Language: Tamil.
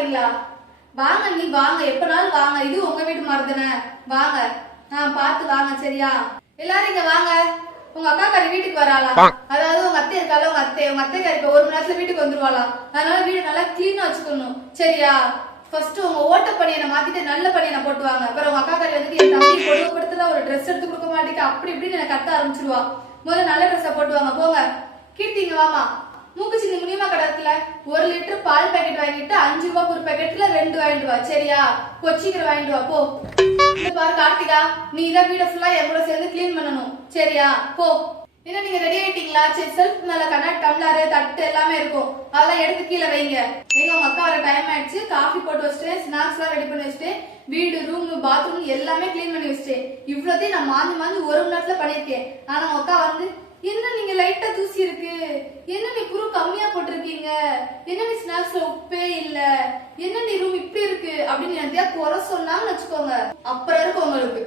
வரீங்களா? வாங்க நீ வாங்க, எப்பனாலும் வாங்க, இது உங்க வீட்டு மாதிரி தானே. வாங்க, பார்த்து வாங்க சரியா? எல்லாரும் இங்க வாங்க. உங்க அக்கா காரி வீட்டுக்கு வராளா? அதாவது உங்க அத்தை இருக்கால, உங்க அத்தை காரி இப்ப 1 மணி நேரத்துல வீட்டுக்கு வந்துருவாளாம். அதனால வீடு நல்லா கிளீனா வச்சுக்கணும் சரியா? ஃபர்ஸ்ட் உங்க ஓட்ட பணியனை மாத்திட்டு நல்ல பணியனை போட்டு வாங்க. அப்புறம் உங்க அக்கா காரி வந்துட்டு என் தம்பி கொடுமைப்படுத்துறா, ஒரு ட்ரெஸ் எடுத்து கொடுக்க மாட்டேங்க அப்படி இப்படின்னு எனக்கு கத்த ஆரம்பிச்சிருவா. முதல்ல நல்ல ட்ரெஸ்ஸை போட்டு வாங்க. போங்க கீர்த்திங்க வாமா. மூக்குச்சிந்தி முனியமா கடத்துல 1 லிட்டர் பால் பாக்கெட் வாங்கிட்டு 5 ரூபாய் ஒரு பாக்கெட்ல 2 வாங்கிட்டு வா சரியா? கொச்சிக்கிற வாங்கிட்டு வா போ. இந்த பாரு கார்த்திகா, நீ இதை வீட ஃபுல்லா என் கூட சேர்ந்து கிளீன் பண்ணணும் சரியா? போ. என்ன நீங்க ரெடி ஆயிட்டீங்களா? சரி, செல்ஃப் மேல கண்ணாடி, டம்ளரு, தட்டு எல்லாமே இருக்கும், அதெல்லாம் எடுத்து கீழே வைங்க. எங்க உங்க அக்கா வர டைம் ஆயிடுச்சு. காஃபி போட்டு வச்சுட்டு ஸ்நாக்ஸ் எல்லாம் ரெடி பண்ணி வச்சுட்டு வீடு, ரூம், பாத்ரூம் எல்லாமே கிளீன் பண்ணி வச்சுட்டேன். இவ்வளோத்தையும் நான் மாந்தி 1 மணி நேரத்துல பண்ணிருக்கேன். ஆனா உங்க அக்கா வந்து, என்ன நீங்க லைட்டா தூசி இருக்கு, என்ன நீ குரு கம்மியா போட்டிருக்கீங்க, என்ன நீ ஸ்நாக்ஸ்ல உப்பே இல்ல, என்ன நீ ரூம் இப்படி இருக்கு அப்படின்னு எனக்கு குறை சொன்னாங்கன்னு வச்சுக்கோங்க, அப்புறம் இருக்கு உங்களுக்கு.